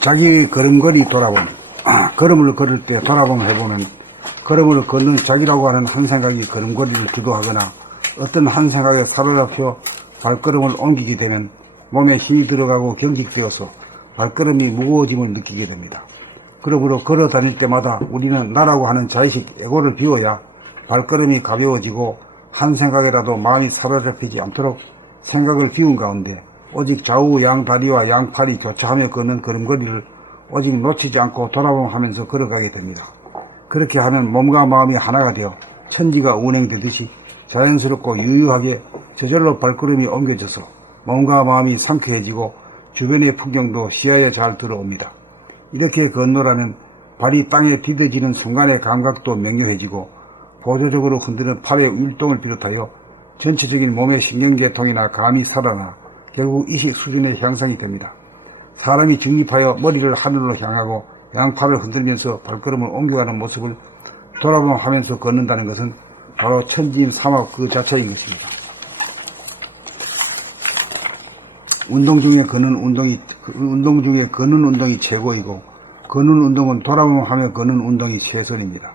자기 걸음걸이 돌아봄. 걸음을 걸을 때 돌아봄 해보면 걸음을 걷는 자기라고 하는 한 생각이 걸음걸이를 주도하거나 어떤 한 생각에 사로잡혀 발걸음을 옮기게 되면 몸에 힘이 들어가고 경직되어서 발걸음이 무거워짐을 느끼게 됩니다. 그러므로 걸어 다닐 때마다 우리는 나라고 하는 자의식 에고를 비워야 발걸음이 가벼워지고 한 생각이라도 마음이 사로잡히지 않도록 생각을 비운 가운데 오직 좌우 양다리와 양팔이 교차하며 걷는 걸음걸이를 오직 놓치지 않고 돌아보면서 걸어가게 됩니다. 그렇게 하면 몸과 마음이 하나가 되어 천지가 운행되듯이 자연스럽고 유유하게 저절로 발걸음이 옮겨져서 몸과 마음이 상쾌해지고 주변의 풍경도 시야에 잘 들어옵니다. 이렇게 건너라면 발이 땅에 디뎌지는 순간의 감각도 명료해지고 보조적으로 흔드는 팔의 율동을 비롯하여 전체적인 몸의 신경계통이나 감이 살아나 결국 의식 수준의 향상이 됩니다. 사람이 직립하여 머리를 하늘로 향하고 양팔을 흔들면서 발걸음을 옮겨가는 모습을 돌아보면서 걷는다는 것은 바로 천지임삼합 그 자체인 것입니다. 운동 중에 걷는 운동이 최고이고 걷는 운동은 돌아보며 걷는 운동이 최선입니다.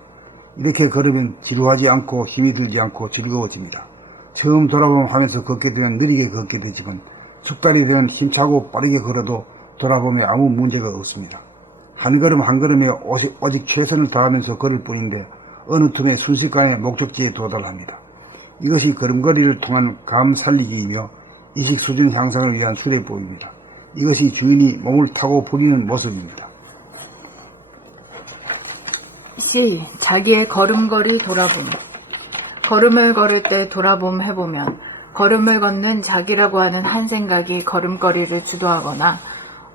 이렇게 걸으면 지루하지 않고 힘이 들지 않고 즐거워집니다. 처음 돌아보면서 걷게 되면 느리게 걷게 되지만 숙달이 되면 힘차고 빠르게 걸어도 돌아보면 아무 문제가 없습니다. 한 걸음 한 걸음에 오직 최선을 다하면서 걸을 뿐인데 어느 틈에 순식간에 목적지에 도달합니다. 이것이 걸음걸이를 통한 감 살리기이며 의식 수준 향상을 위한 수레법입니다. 이것이 주인이 몸을 타고 부리는 모습입니다. 시 자기의 걸음걸이 돌아봄. 걸음을 걸을 때 돌아봄 해보면 걸음을 걷는 자기라고 하는 한 생각이 걸음걸이를 주도하거나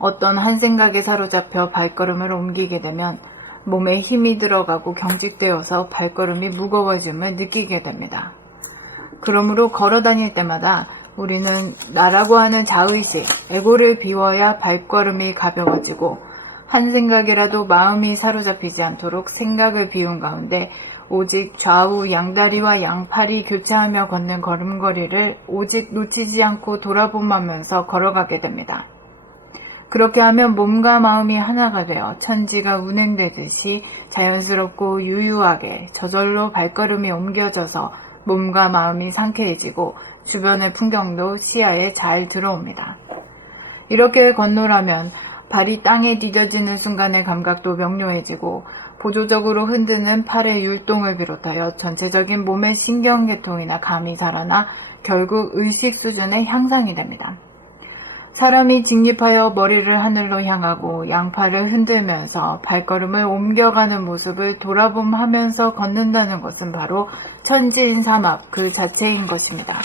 어떤 한 생각에 사로잡혀 발걸음을 옮기게 되면 몸에 힘이 들어가고 경직되어서 발걸음이 무거워짐을 느끼게 됩니다. 그러므로 걸어 다닐 때마다 우리는 나라고 하는 자의식, 에고를 비워야 발걸음이 가벼워지고 한 생각이라도 마음이 사로잡히지 않도록 생각을 비운 가운데 오직 좌우 양다리와 양팔이 교차하며 걷는 걸음걸이를 오직 놓치지 않고 돌아보면서 걸어가게 됩니다. 그렇게 하면 몸과 마음이 하나가 되어 천지가 운행되듯이 자연스럽고 유유하게 저절로 발걸음이 옮겨져서 몸과 마음이 상쾌해지고 주변의 풍경도 시야에 잘 들어옵니다. 이렇게 건너라면 발이 땅에 디뎌지는 순간의 감각도 명료해지고 보조적으로 흔드는 팔의 율동을 비롯하여 전체적인 몸의 신경계통이나 감이 살아나 결국 의식 수준의 향상이 됩니다. 사람이 직립하여 머리를 하늘로 향하고 양팔을 흔들면서 발걸음을 옮겨가는 모습을 돌아보면서 걷는다는 것은 바로 천지인삼합 그 자체인 것입니다.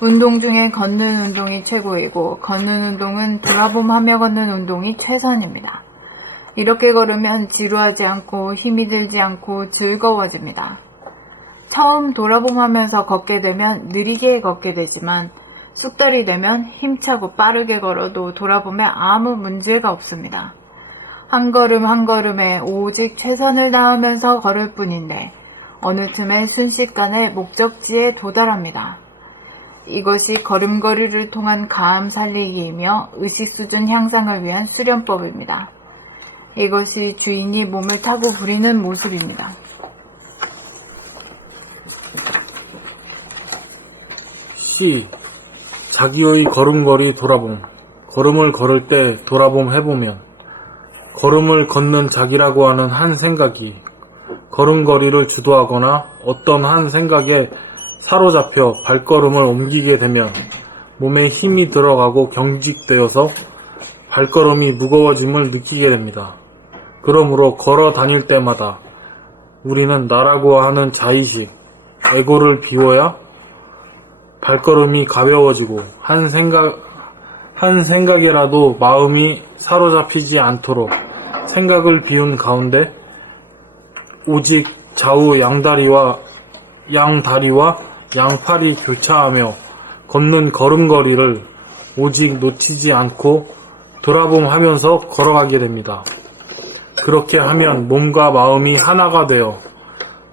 운동 중에 걷는 운동이 최고이고 걷는 운동은 돌아보며 걷는 운동이 최선입니다. 이렇게 걸으면 지루하지 않고 힘이 들지 않고 즐거워집니다. 처음 돌아보면서 걷게 되면 느리게 걷게 되지만 숙달이 되면 힘차고 빠르게 걸어도 돌아보면 아무 문제가 없습니다. 한 걸음 한 걸음에 오직 최선을 다하면서 걸을 뿐인데 어느 틈에 순식간에 목적지에 도달합니다. 이것이 걸음걸이를 통한 감 살리기이며 의식 수준 향상을 위한 수련법입니다. 이것이 주인이 몸을 타고 부리는 모습입니다. 시 자기의 걸음걸이 돌아봄. 걸음을 걸을 때 돌아봄 해보면 걸음을 걷는 자기라고 하는 한 생각이 걸음걸이를 주도하거나 어떤 한 생각에 사로잡혀 발걸음을 옮기게 되면 몸에 힘이 들어가고 경직되어서 발걸음이 무거워짐을 느끼게 됩니다. 그러므로 걸어 다닐 때마다 우리는 나라고 하는 자의식, 에고를 비워야 발걸음이 가벼워지고 한 생각이라도 마음이 사로잡히지 않도록 생각을 비운 가운데 오직 좌우 양다리와 양팔이 교차하며 걷는 걸음걸이를 오직 놓치지 않고 돌아보면서 걸어가게 됩니다. 그렇게 하면 몸과 마음이 하나가 되어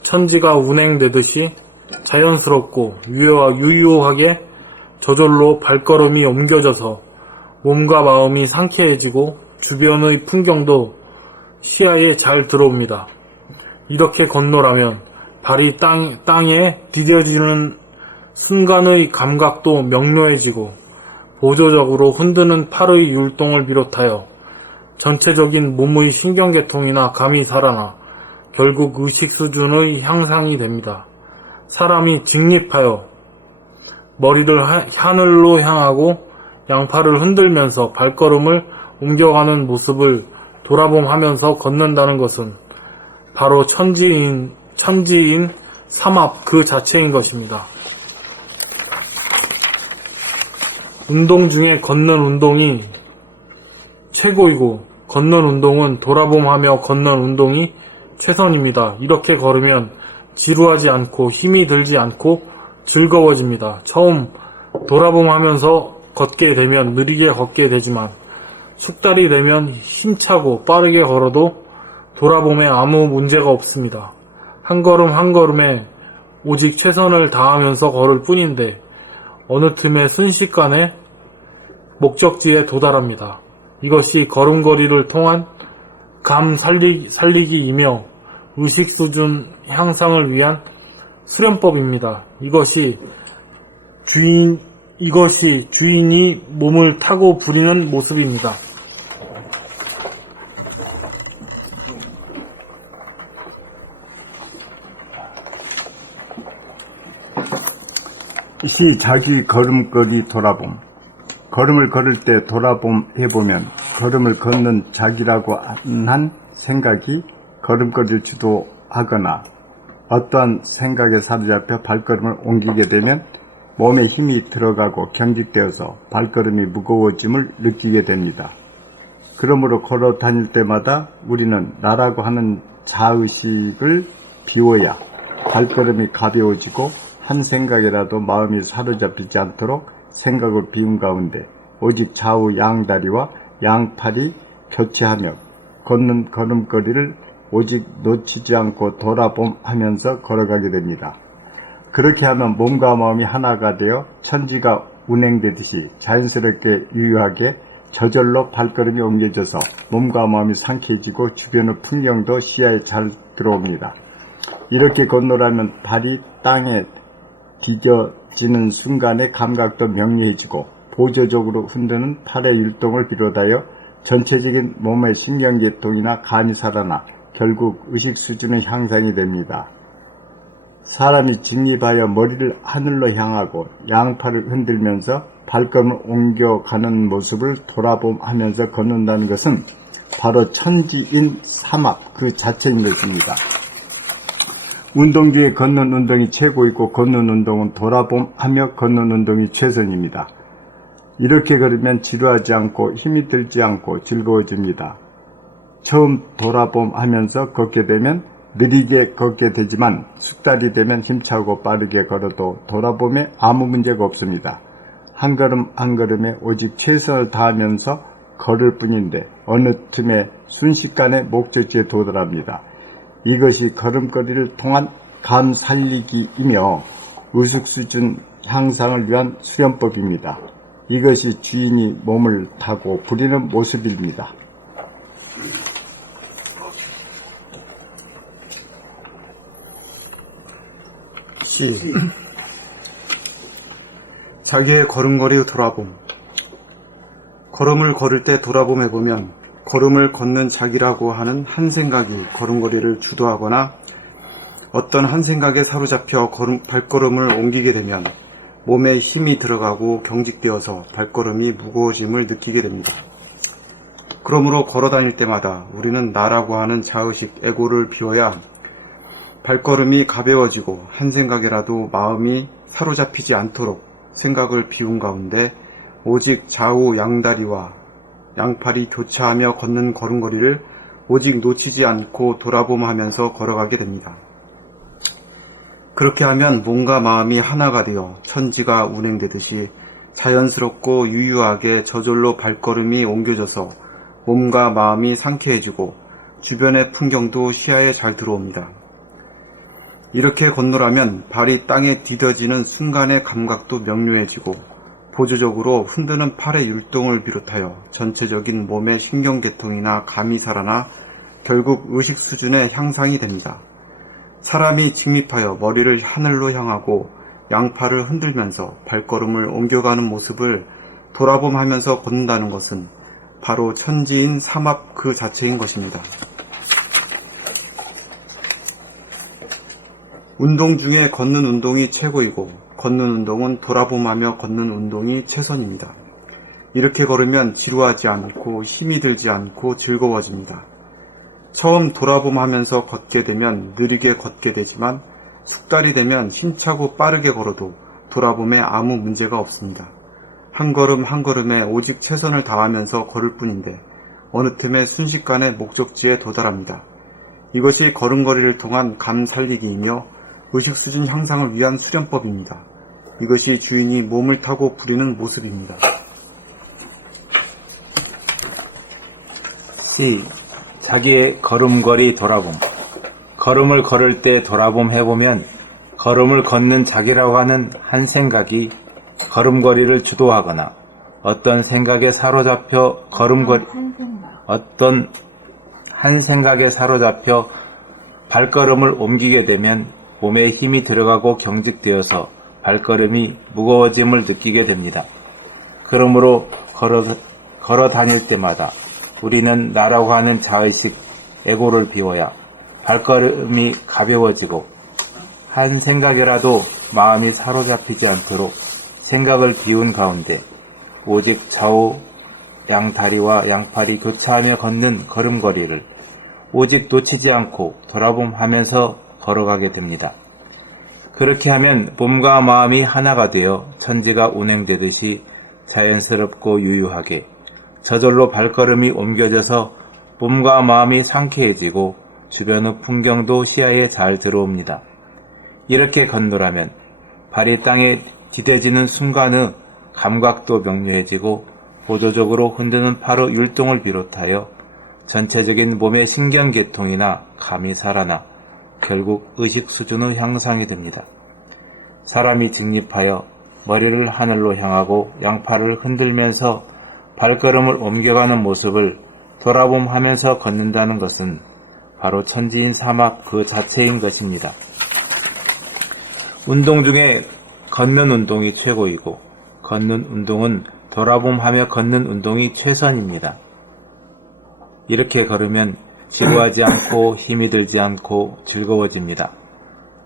천지가 운행되듯이 자연스럽고 유유하게 저절로 발걸음이 옮겨져서 몸과 마음이 상쾌해지고 주변의 풍경도 시야에 잘 들어옵니다. 이렇게 건너라면 발이 땅에 디뎌지는 순간의 감각도 명료해지고 보조적으로 흔드는 팔의 율동을 비롯하여 전체적인 몸의 신경계통이나 감이 살아나 결국 의식 수준의 향상이 됩니다. 사람이 직립하여 머리를 하늘로 향하고 양팔을 흔들면서 발걸음을 옮겨가는 모습을 돌아봄하면서 걷는다는 것은 바로 천지인 삼합 그 자체인 것입니다. 운동 중에 걷는 운동이 최고이고 걷는 운동은 돌아봄하며 걷는 운동이 최선입니다. 이렇게 걸으면 지루하지 않고 힘이 들지 않고 즐거워집니다. 처음 돌아봄하면서 걷게 되면 느리게 걷게 되지만 숙달이 되면 힘차고 빠르게 걸어도 돌아봄에 아무 문제가 없습니다. 한 걸음 한 걸음에 오직 최선을 다하면서 걸을 뿐인데 어느 틈에 순식간에 목적지에 도달합니다. 이것이 걸음걸이를 통한 감 살리기이며 의식 수준 향상을 위한 수련법입니다. 이것이 주인이 몸을 타고 부리는 모습입니다. 시 자기 걸음걸이 돌아봄. 걸음을 걸을 때 돌아봄 해보면 걸음을 걷는 자기라고 한 생각이 걸음걸이를 주도하거나 어떠한 생각에 사로잡혀 발걸음을 옮기게 되면 몸에 힘이 들어가고 경직되어서 발걸음이 무거워짐을 느끼게 됩니다. 그러므로 걸어 다닐 때마다 우리는 나라고 하는 자의식을 비워야 발걸음이 가벼워지고 한 생각이라도 마음이 사로잡히지 않도록 생각을 비운 가운데 오직 좌우 양다리와 양팔이 교체하며 걷는 걸음걸이를 오직 놓치지 않고 돌아봄하면서 걸어가게 됩니다. 그렇게 하면 몸과 마음이 하나가 되어 천지가 운행되듯이 자연스럽게 유유하게 저절로 발걸음이 옮겨져서 몸과 마음이 상쾌해지고 주변의 풍경도 시야에 잘 들어옵니다. 이렇게 건너라면 발이 땅에 디뎌지는 순간의 감각도 명료해지고 보조적으로 흔드는 팔의 율동을 비롯하여 전체적인 몸의 신경계통이나 감이 살아나 결국 의식 수준의 향상이 됩니다. 사람이 직립하여 머리를 하늘로 향하고 양팔을 흔들면서 발걸음을 옮겨가는 모습을 돌아봄하면서 걷는다는 것은 바로 천지인 삼합 그 자체인 것입니다. 운동 중에 걷는 운동이 최고이고 걷는 운동은 돌아봄하며 걷는 운동이 최선입니다. 이렇게 걸으면 지루하지 않고 힘이 들지 않고 즐거워집니다. 처음 돌아봄하면서 걷게 되면 느리게 걷게 되지만 숙달이 되면 힘차고 빠르게 걸어도 돌아봄에 아무 문제가 없습니다. 한 걸음 한 걸음에 오직 최선을 다하면서 걸을 뿐인데 어느 틈에 순식간에 목적지에 도달합니다. 이것이 걸음걸이를 통한 감 살리기이며 의식 수준 향상을 위한 수련법입니다. 이것이 주인이 몸을 타고 부리는 모습입니다. 시 자기의 걸음걸이 돌아봄. 걸음을 걸을 때 돌아봄해보면 걸음을 걷는 자기라고 하는 한 생각이 걸음걸이를 주도하거나 어떤 한 생각에 사로잡혀 발걸음을 옮기게 되면 몸에 힘이 들어가고 경직되어서 발걸음이 무거워짐을 느끼게 됩니다. 그러므로 걸어 다닐 때마다 우리는 나라고 하는 자의식, 에고를 비워야 발걸음이 가벼워지고 한 생각이라도 마음이 사로잡히지 않도록 생각을 비운 가운데 오직 좌우 양다리와 양팔이 교차하며 걷는 걸음걸이를 오직 놓치지 않고 돌아봄하면서 걸어가게 됩니다. 그렇게 하면 몸과 마음이 하나가 되어 천지가 운행되듯이 자연스럽고 유유하게 저절로 발걸음이 옮겨져서 몸과 마음이 상쾌해지고 주변의 풍경도 시야에 잘 들어옵니다. 이렇게 건너라면 발이 땅에 디뎌지는 순간의 감각도 명료해지고 보조적으로 흔드는 팔의 율동을 비롯하여 전체적인 몸의 신경계통이나 감이 살아나 결국 의식 수준의 향상이 됩니다. 사람이 직립하여 머리를 하늘로 향하고 양팔을 흔들면서 발걸음을 옮겨가는 모습을 돌아봄하면서 걷는다는 것은 바로 천지인 삼합 그 자체인 것입니다. 운동 중에 걷는 운동이 최고이고 걷는 운동은 돌아봄하며 걷는 운동이 최선입니다. 이렇게 걸으면 지루하지 않고 힘이 들지 않고 즐거워집니다. 처음 돌아봄하면서 걷게 되면 느리게 걷게 되지만 숙달이 되면 힘차고 빠르게 걸어도 돌아봄에 아무 문제가 없습니다. 한 걸음 한 걸음에 오직 최선을 다하면서 걸을 뿐인데 어느 틈에 순식간에 목적지에 도달합니다. 이것이 걸음걸이를 통한 감 살리기이며 의식 수준 향상을 위한 수련법입니다. 이것이 주인이 몸을 타고 부리는 모습입니다. C. 자기의 걸음걸이 돌아봄. 걸음을 걸을 때 돌아봄 해보면 걸음을 걷는 자기라고 하는 한 생각이 걸음걸이를 주도하거나 어떤 생각에 사로잡혀 발걸음을 옮기게 되면 몸에 힘이 들어가고 경직되어서 발걸음이 무거워짐을 느끼게 됩니다. 그러므로 걸어 다닐 때마다 우리는 나라고 하는 자의식, 에고를 비워야 발걸음이 가벼워지고 한 생각이라도 마음이 사로잡히지 않도록 생각을 비운 가운데 오직 좌우 양다리와 양팔이 교차하며 걷는 걸음걸이를 오직 놓치지 않고 돌아봄하면서 걸어가게 됩니다. 그렇게 하면 몸과 마음이 하나가 되어 천지가 운행되듯이 자연스럽고 유유하게 저절로 발걸음이 옮겨져서 몸과 마음이 상쾌해지고 주변의 풍경도 시야에 잘 들어옵니다. 이렇게 걷노라면 발이 땅에 디뎌지는 순간의 감각도 명료해지고 보조적으로 흔드는 팔의 율동을 비롯하여 전체적인 몸의 신경계통이나 감이 살아나 결국 의식 수준의 향상이 됩니다. 사람이 직립하여 머리를 하늘로 향하고 양팔을 흔들면서 발걸음을 옮겨가는 모습을 돌아봄하면서 걷는다는 것은 바로 천지인 삼합 그 자체인 것입니다. 운동 중에 걷는 운동이 최고이고 걷는 운동은 돌아봄하며 걷는 운동이 최선입니다. 이렇게 걸으면 지루하지 않고 힘이 들지 않고 즐거워집니다.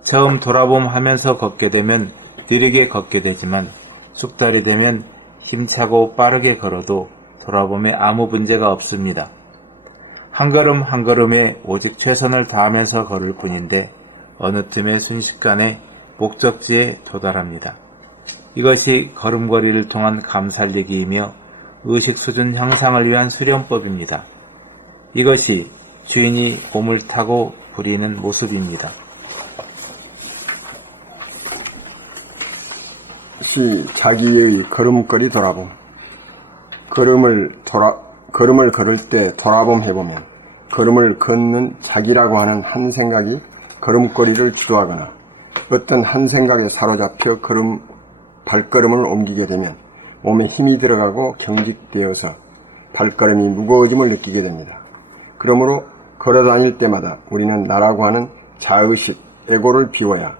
처음 돌아봄하면서 걷게 되면 느리게 걷게 되지만 숙달이 되면 힘차고 빠르게 걸어도 돌아봄에 아무 문제가 없습니다. 한 걸음 한 걸음에 오직 최선을 다하면서 걸을 뿐인데 어느 틈에 순식간에 목적지에 도달합니다. 이것이 걸음걸이를 통한 감살리기이며 의식 수준 향상을 위한 수련법입니다. 이것이 주인이 몸을 타고 부리는 모습입니다. C. 자기의 걸음걸이 돌아봄. 걸음을 걸을 때 돌아봄 해보면 걸음을 걷는 자기라고 하는 한 생각이 걸음걸이를 주도하거나 어떤 한 생각에 사로잡혀 발걸음을 옮기게 되면 몸에 힘이 들어가고 경직되어서 발걸음이 무거워짐을 느끼게 됩니다. 그러므로 걸어 다닐 때마다 우리는 나라고 하는 자의식, 에고를 비워야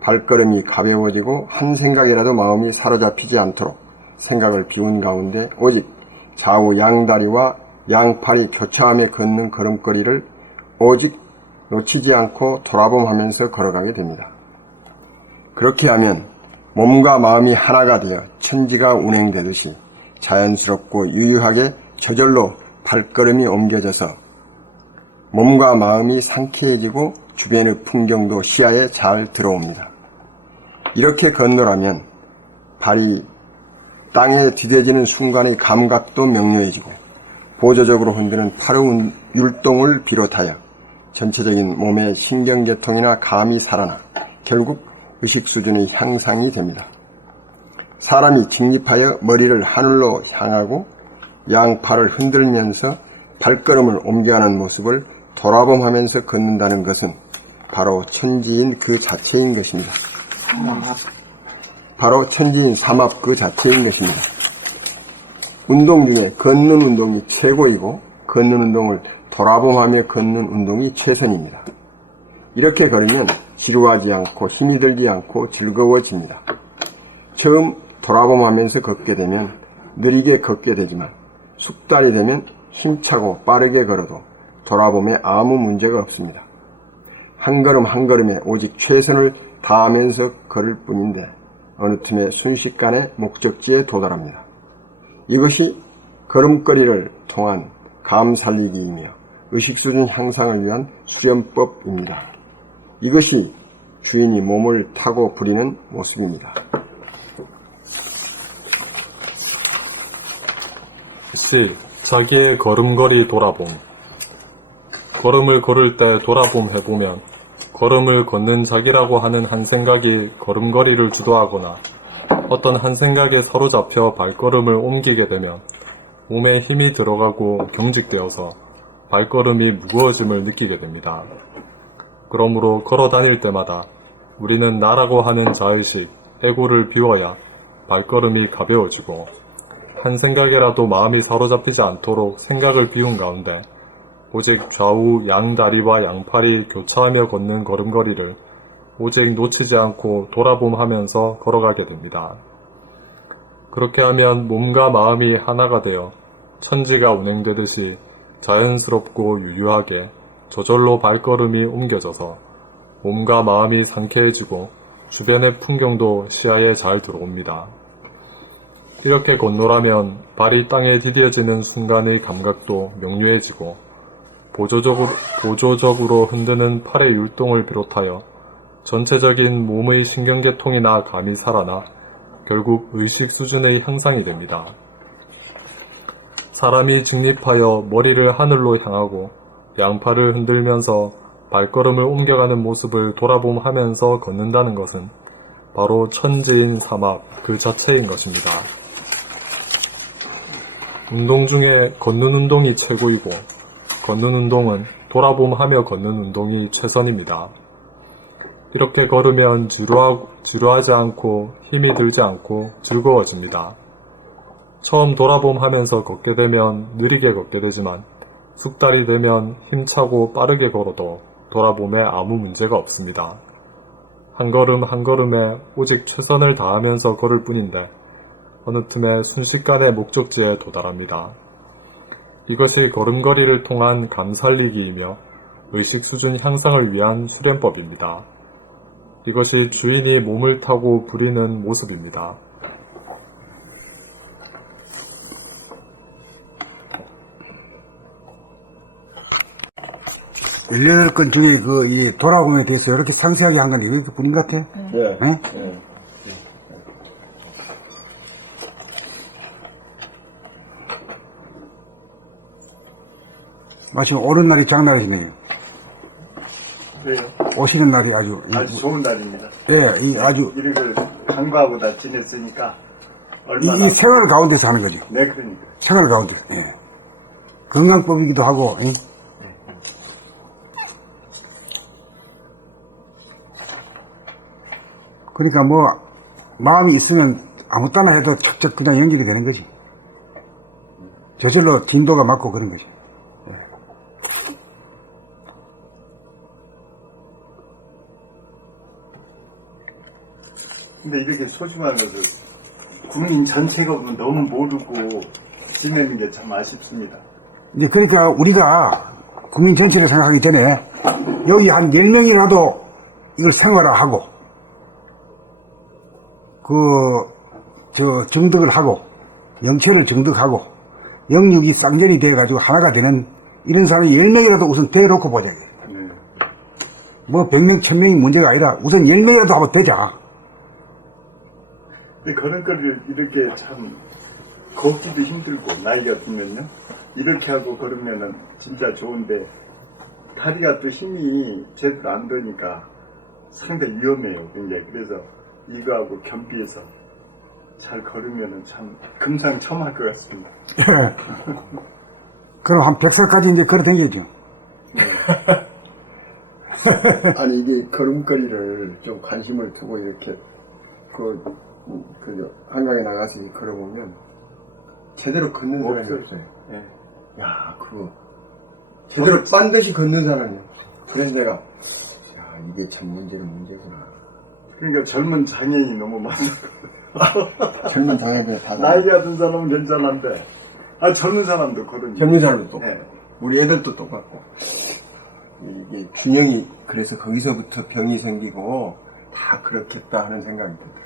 발걸음이 가벼워지고 한 생각이라도 마음이 사로잡히지 않도록 생각을 비운 가운데 오직 좌우 양다리와 양팔이 교차하며 걷는 걸음걸이를 오직 놓치지 않고 돌아봄하면서 걸어가게 됩니다. 그렇게 하면 몸과 마음이 하나가 되어 천지가 운행되듯이 자연스럽고 유유하게 저절로 발걸음이 옮겨져서 몸과 마음이 상쾌해지고 주변의 풍경도 시야에 잘 들어옵니다. 이렇게 걷노라면 발이 땅에 디뎌지는 순간의 감각도 명료해지고 보조적으로 흔드는 팔의 율동을 비롯하여 전체적인 몸의 신경계통이나 감이 살아나 결국 의식 수준의 향상이 됩니다. 사람이 직립하여 머리를 하늘로 향하고 양팔을 흔들면서 발걸음을 옮겨가는 모습을 돌아봄하면서 걷는다는 것은 바로 천지인 그 자체인 것입니다. 바로 천지인 삼합 그 자체인 것입니다. 운동 중에 걷는 운동이 최고이고 걷는 운동을 돌아봄하며 걷는 운동이 최선입니다. 이렇게 걸으면 지루하지 않고 힘이 들지 않고 즐거워집니다. 처음 돌아봄하면서 걷게 되면 느리게 걷게 되지만 숙달이 되면 힘차고 빠르게 걸어도 돌아봄에 아무 문제가 없습니다. 한 걸음 한 걸음에 오직 최선을 다하면서 걸을 뿐인데 어느 틈에 순식간에 목적지에 도달합니다. 이것이 걸음걸이를 통한 감 살리기이며 의식수준 향상을 위한 수련법입니다. 이것이 주인이 몸을 타고 부리는 모습입니다. 시 자기의 걸음걸이 돌아봄. 걸음을 걸을 때 돌아봄 해보면 걸음을 걷는 자기라고 하는 한 생각이 걸음걸이를 주도하거나 어떤 한 생각에 사로잡혀 발걸음을 옮기게 되면 몸에 힘이 들어가고 경직되어서 발걸음이 무거워짐을 느끼게 됩니다. 그러므로 걸어 다닐 때마다 우리는 나라고 하는 자의식, 에고를 비워야 발걸음이 가벼워지고 한 생각에라도 마음이 사로잡히지 않도록 생각을 비운 가운데 오직 좌우 양다리와 양팔이 교차하며 걷는 걸음걸이를 오직 놓치지 않고 돌아봄하면서 걸어가게 됩니다. 그렇게 하면 몸과 마음이 하나가 되어 천지가 운행되듯이 자연스럽고 유유하게 저절로 발걸음이 옮겨져서 몸과 마음이 상쾌해지고 주변의 풍경도 시야에 잘 들어옵니다. 이렇게 건너라면 발이 땅에 디뎌지는 순간의 감각도 명료해지고 보조적으로 흔드는 팔의 율동을 비롯하여 전체적인 몸의 신경계통이나 감이 살아나 결국 의식 수준의 향상이 됩니다. 사람이 직립하여 머리를 하늘로 향하고 양팔을 흔들면서 발걸음을 옮겨가는 모습을 돌아봄하면서 걷는다는 것은 바로 천지인 삼합 그 자체인 것입니다. 운동 중에 걷는 운동이 최고이고 걷는 운동은 돌아봄하며 걷는 운동이 최선입니다. 이렇게 걸으면 지루하지 않고 힘이 들지 않고 즐거워집니다. 처음 돌아봄하면서 걷게 되면 느리게 걷게 되지만 숙달이 되면 힘차고 빠르게 걸어도 돌아봄에 아무 문제가 없습니다. 한 걸음 한 걸음에 오직 최선을 다하면서 걸을 뿐인데 어느 틈에 순식간에 목적지에 도달합니다. 이것이 걸음걸이를 통한 감살리기이며 의식 수준 향상을 위한 수련법입니다. 이것이 주인이 몸을 타고 부리는 모습입니다. 18건 중에 이 돌아봄에 대해서 이렇게 상세하게 한 건 이렇게 뿐인 것 같아요. 네. 네? 네. 마침 오는 날이 장날이네요. 왜요? 오시는 날이 아주 좋은 날입니다. 예, 이 아주 이렇게 간과하고 다 지냈으니까 이 얼마나 생활 가운데서 하는 거죠. 네, 그러니까. 생활 가운데. 예. 건강법이기도 하고. 예. 그러니까 뭐 마음이 있으면 아무 때나 해도 척척 그냥 연결이 되는 거지. 저절로 진도가 맞고 그런 거지. 근데 이렇게 소심한 것을 국민 전체가 너무 모르고 지내는 게 참 아쉽습니다. 이제 그러니까 우리가 국민 전체를 생각하기 전에 여기 한 10명이라도 이걸 생활화하고 정득을 하고 영체를 정득하고 영육이 쌍전이 돼가지고 하나가 되는 이런 사람이 10명이라도 우선 대놓고 보자. 네. 뭐 100명, 1000명이 문제가 아니라 우선 10명이라도 한번 되자. 근데 그런 거를 이렇게 참 걷기도 힘들고 나이가 들면요 이렇게 하고 걸으면은 진짜 좋은데 다리가 또 힘이 제대로 안 되니까 상당히 위험해요. 굉장히. 그래서 이거하고 겸비해서 잘 걸으면은 참 금상첨화할 것 같습니다. 그럼 한 100살까지 이제 걸어 다니겠죠. 아니 이게 걸음걸이를 좀 관심을 두고 이렇게 한강에 나가서 걸어보면 제대로 걷는 사람이 없어요. 없어요. 예. 야, 그거 제대로 반드시 걷는 사람이 없어. 그래서 내가 이게 참 문제구나. 그러니까 젊은 장애인이 너무 많아. 젊은 장애인들 다 나이가 든 사람은 괜찮은데, 젊은 사람도 그러니. 젊은 사람도 똑같고 예. 우리 애들도 똑같고 이게 균형이 그래서 거기서부터 병이 생기고 다 그렇겠다 하는 생각이 들어요.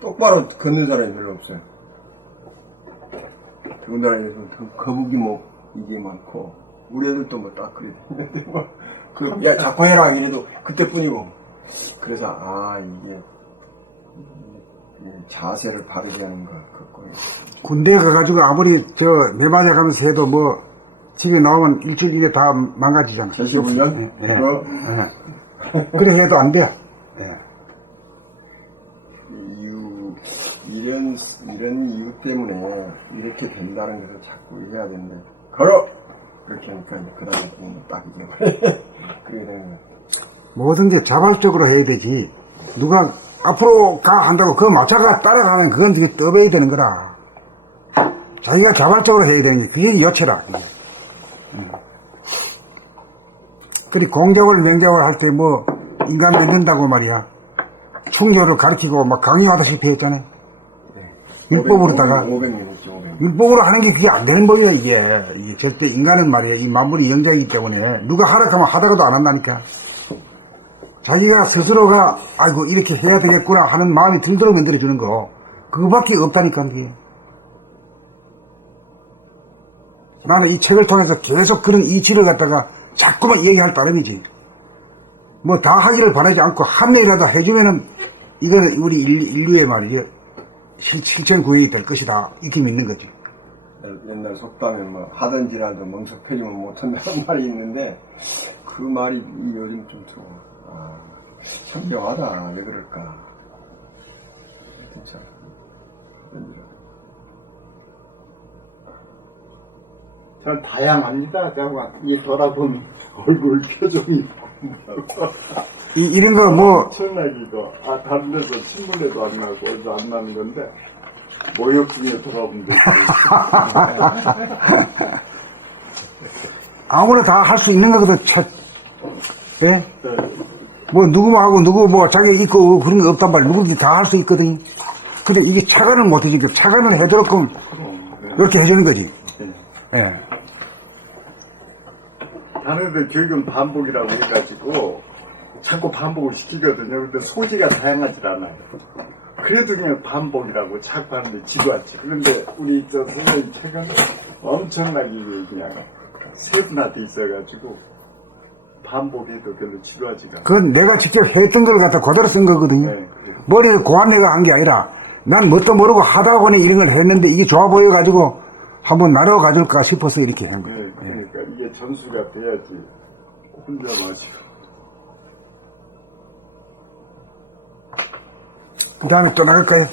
똑바로 걷는 사람이 별로 없어요. 더군다나 요즘 거북이 목 이게 많고 우리 애들도 뭐 딱 그래. 야 자꾸 해라 이래도 그때뿐이고. 그래서 이게 자세를 바르게 하는 거 그거. 군대 가가지고 아무리 매 맞아 가면서 해도 뭐 집에 나오면 일주일 이게 다 망가지잖아. 전시훈련? 예. 그거? 그래 해도 안 돼. 예. 이런 이유 때문에 이렇게 된다는 것을 자꾸 해야 되는데 걸어! 그렇게 하니까 그 다음에 딱 이제 그게 되는 거야. 모든 게 자발적으로 해야 되지. 누가 앞으로 가 한다고 그 마차가 따라가면 그건 되게 떠배야 되는 거라. 자기가 자발적으로 해야 되는 게 그게 여체라. 그리고 공작을 맹작을 할 때 뭐 인간 만든다고 말이야. 충교를 가르치고 막 강요하다시피 했잖아요. 율법으로다가 500년 했죠. 500년. 율법으로 하는 게 그게 안 되는 법이야 이게 절대 인간은 말이야 이 만물이 영장이기 때문에 누가 하라 하면 하다가도 안 한다니까. 자기가 스스로가 아이고 이렇게 해야 되겠구나 하는 마음이 들도록 만들어주는 거 그거밖에 없다니까 그게. 나는 이 책을 통해서 계속 그런 이치를 갖다가 자꾸만 얘기할 따름이지. 뭐 다 하기를 바라지 않고 한 명이라도 해주면은 이거는 우리 인류의 말이죠. 실천 구현이 될 것이다. 이렇게 믿는 거지. 옛날 속담에 뭐 하던지라도 멍석패지면 못한다는 말이 있는데 그 말이 요즘 좀 들어. 참 묘하다. 왜 그럴까? 진짜. 저는 다양합니다. 제가 이 돌아보면 얼굴 표정이 이런 거 뭐 엄청나게 이거 다른 데서 신문에도 안 나고 어디도 안 나는 건데 모욕중에 돌아보면 되지. 아무나 다 할 수 있는 거거든. 예? 네. 뭐 누구하고 누구 뭐 자기 있고 그런 거 없단 말이야. 누구든지 다 할 수 있거든. 근데 이게 차관을 못 해주니까 차관을 해도록 이렇게 해주는 거지. 예. 다른 데 교육은 반복이라고 해가지고 자꾸 반복을 시키거든요. 근데 소지가 다양하질 않아요. 그래도 그냥 반복이라고 자꾸 하는데 지루하지. 그런데 우리 선생님 책은 엄청나게 그냥 세분화돼 있어가지고 반복해도 별로 지루하지가 않아요. 그건 내가 직접 했던 걸 갖다 그대로 쓴 거거든요. 네, 그래요. 머리를 고안 내가 한 게 아니라 난 뭣도 모르고 하다 보니 이런 걸 했는데 이게 좋아 보여가지고 한번 나눠 가질까 싶어서 이렇게 한 거예요. 네, 그러니까 이게 전수가 돼야지 혼자 마시고. 그 다음에 또 나갈까요?